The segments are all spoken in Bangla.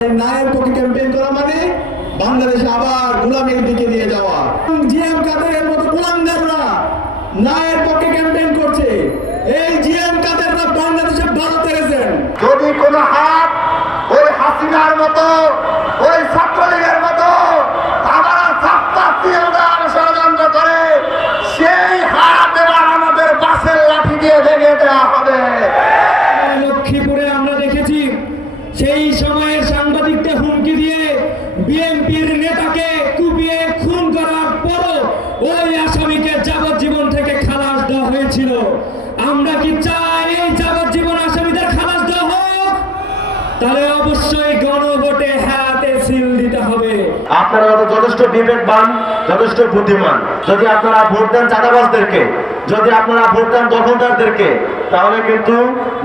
নায়ের পক্ষে ক্যাম্পেইন করা মানে বাংলাদেশে আবার গোলামির দিকে নিয়ে যাওয়া। জিএম কাদেরের মতো কুলাঙ্গাররা নায়ের পক্ষে ক্যাম্পেইন করছে। এই জিএম কাদেররা বাংলাদেশে ভারতে গেছেন। যদি কোনো হাত ওই হাসিনার মতো ওই ছাত্রলীগের মতো তারা ষড়যন্ত্র করে সেই হাত এবার আমাদের বাসের লাঠি দিয়ে ভেঙে দেওয়া হবে। লক্ষ্মীপুরে আমরা দেখেছি সেই সময়ে সাংবাদিকদের হুমকি দিয়ে বিএনপির নেতাকে কুপিয়ে খুন করার পরও ওই আসামিকে যাবজ্জীবন থেকে খালাস দেওয়া হয়েছিল। আমরা কি চাই এই যাবজ্জীবন আসামিদের খালাস দেওয়া হোক? তাহলে অবশ্যই গণভোটে হাতে সিল দিতে হবে। আপনারা যথেষ্ট বিবেকবান, যথেষ্ট বুদ্ধিমান। যদি আপনারা ভোট দেন চাঁদাবাজদেরকে, যদি আপনারা ভোট দেন দখলদারদেরকে, তাহলে কিন্তু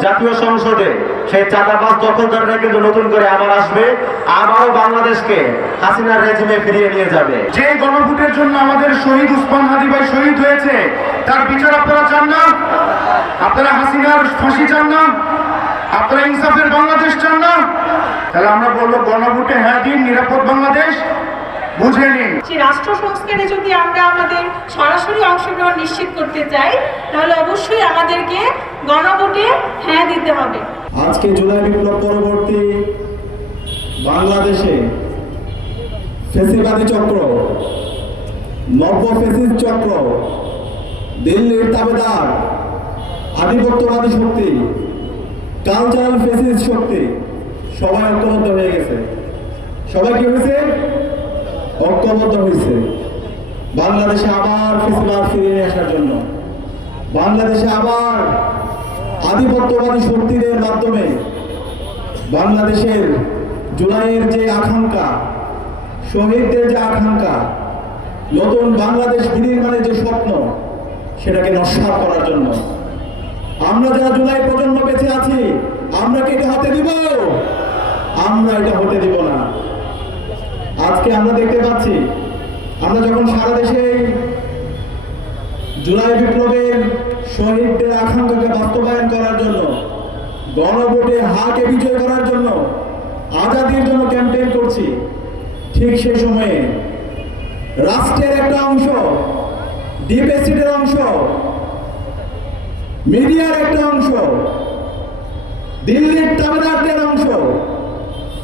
জাতীয় সংসদে সেই চাঁদাবাজ দখলদাররা কিন্তু নতুন করে আবার আসবে, আবারও বাংলাদেশকে হাসিনার রেজিমে ফিরিয়ে নিয়ে যাবে। যে গণভোটের জন্য আমাদের শহীদ উসমান হাদি ভাই শহীদ হয়েছে, তার বিচার আপনারা চান না? আপনারা হাসিনার ফাঁসি চান না? আপনারা ইনসাফের বাংলাদেশ চান না? তাহলে আমরা বলবো গণভোটে হ্যাঁ দিন, নিরাপদ বাংলাদেশ বুঝে নিন। সেই রাষ্ট্র সংস্কারে যদি আমরা আমাদের সরাসরি অংশগ্রহণ নিশ্চিত করতে চাই, তাহলে অবশ্যই আমাদেরকে গণভোটে হ্যাঁ দিতে হবে। আজকে জুলাই বিপ্লব পরবর্তী বাংলাদেশে ফ্যাসিবাদী চক্র, নব্য ফ্যাসিস্ট চক্র, দিল্লির তাবেদার, আধিপত্যবাদী শক্তি, কালচারাল ফ্যাসিস্ট শক্তি সবাই ঐক্যবদ্ধ হয়ে গেছে। সবাই কি হয়েছে? ঐক্যবদ্ধ হয়েছে বাংলাদেশে আবার ফ্যাসিবাদ ফিরিয়ে আসার জন্য, বাংলাদেশে আবার আধিপত্যবাদী শক্তিদের মাধ্যমে বাংলাদেশের জুলাইয়ের যে আকাঙ্ক্ষা, শহীদদের যে আকাঙ্ক্ষা, নতুন বাংলাদেশ বিনির্মাণের যে স্বপ্ন, সেটাকে নস্যাৎ করার জন্য আমরা যারা জুলাই প্রজন্ম বেঁচে আছি, আমরা কি এটা হতে দিব? আমরা এটা হতে দিব না। আজকে আমরা দেখতে পাচ্ছি, আমরা যখন সারা দেশে জুলাই বিপ্লবের শহীদদের আকাঙ্ক্ষাকে বাস্তবায়ন করার জন্য, গণভোটে হাকে বিজয় করার জন্য, আজাদির জন্য ক্যাম্পেইন করছি, ঠিক সেই সময়ে রাষ্ট্রের একটা অংশ, ডিপ স্টেটের অংশ, মিডিয়ার একটা অংশ, দিল্লির তাবেদারদের অংশ,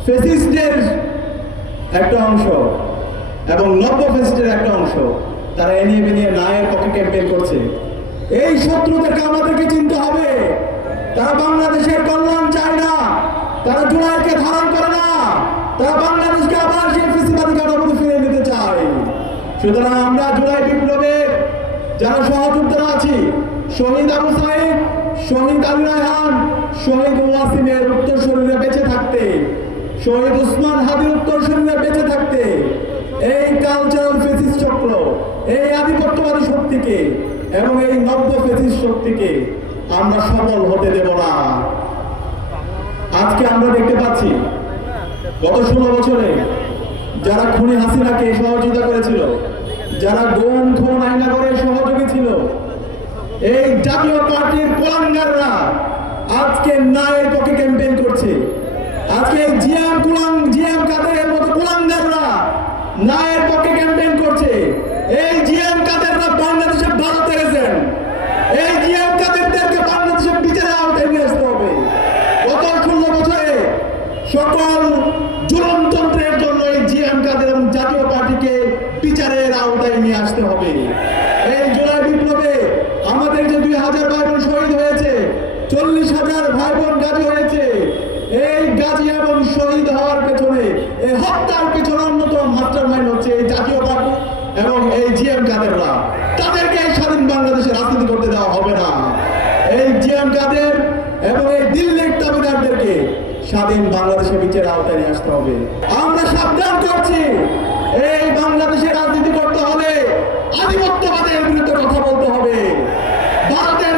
ফ্যাসিস্টদের একটা অংশ এবং নব্য ফ্যাসিস্টের একটা অংশ, তারা এনিয়ে বেনিয়ে নায়ের পক্ষে ক্যাম্পেইন করছে। এই শত্রুদেরকে আমাদেরকে চিনতে হবে। তারা বাংলাদেশের কল্যাণ চায় না, তারা জুলাইকে ধারণ করে না, তারা বাংলাদেশকে আবার সেই ফ্যাসিবাদী কাঠামোতে ফিরে নিতে চায়। সুতরাং আমরা জুলাই বিপ্লবের যারা সহযোদ্ধারা আছি, শহীদ আবু সাইদ, শহীদ আলী রায়হান, শহীদ ওয়াসিমের উত্তরসূরিরা বেঁচে থাকতে, শহীদ উসমান হাদির উত্তরসূরিরা বেঁচে থাকতে এই কালচারাল ফ্যাসিস্ট চক্র, এই আধিপত্যবাদী শক্তিকে এবং এই নব্য ফ্যাসিস্ট শক্তিকে আমরা সফল হতে দেব না। আজকে আমরা দেখতে পাচ্ছি গত 16 বছরে যারা খুনি হাসিনাকে সহযোগিতা করেছিল, যারা গুম খুন আইনা করে সহযোগী ছিল, এই জাতীয় পার্টির কুলাঙ্গাররা আজকে নায়ের পক্ষে ক্যাম্পেইন করছে। আজকে এই জিএম কাদেরের মতো কুলাঙ্গাররা নায়ের পক্ষে ক্যাম্পেইন করছে। এই জিএম কাদেররা বাংলাদেশে ভারতে গেছেন। এই জিএম কাদেরদেরকে বাংলাদেশের বিচারের আওতায় নিয়ে আসতে হবে। গত 16 বছরে সকল জুলুমতন্ত্রের জন্য এই জিএম কাদের এবং জাতীয় পার্টিকে বিচারের আওতায় নিয়ে আসতে হবে। এই জুলাই বিপ্লবে আমাদের যে 2000 ভাই বোন শহীদ হয়েছে, 40,000 ভাই বোন গাজী হয়েছে। এই গাজী এবং শহীদ হওয়ার পেছনে, এই হত্যার পেছনে অন্যতম মাস্টারমাইন্ড হচ্ছে এই জাতীয় পার্টি এবং এই জিএম কাদেররা। তাদেরকে এই স্বাধীন বাংলাদেশে রাজনীতি করতে দেওয়া হবে না। এই জিএম কাদের এবং এই দিল্লির তাবেদারদেরকে স্বাধীন বাংলাদেশের বিচারের আওতায় নিয়ে আসতে হবে। আমরা সাবধান করছি, এই বাংলাদেশে রাজনীতি করতে হলে আধিপত্যবাদের বিরুদ্ধে কথা বলতে হবে। ভারতের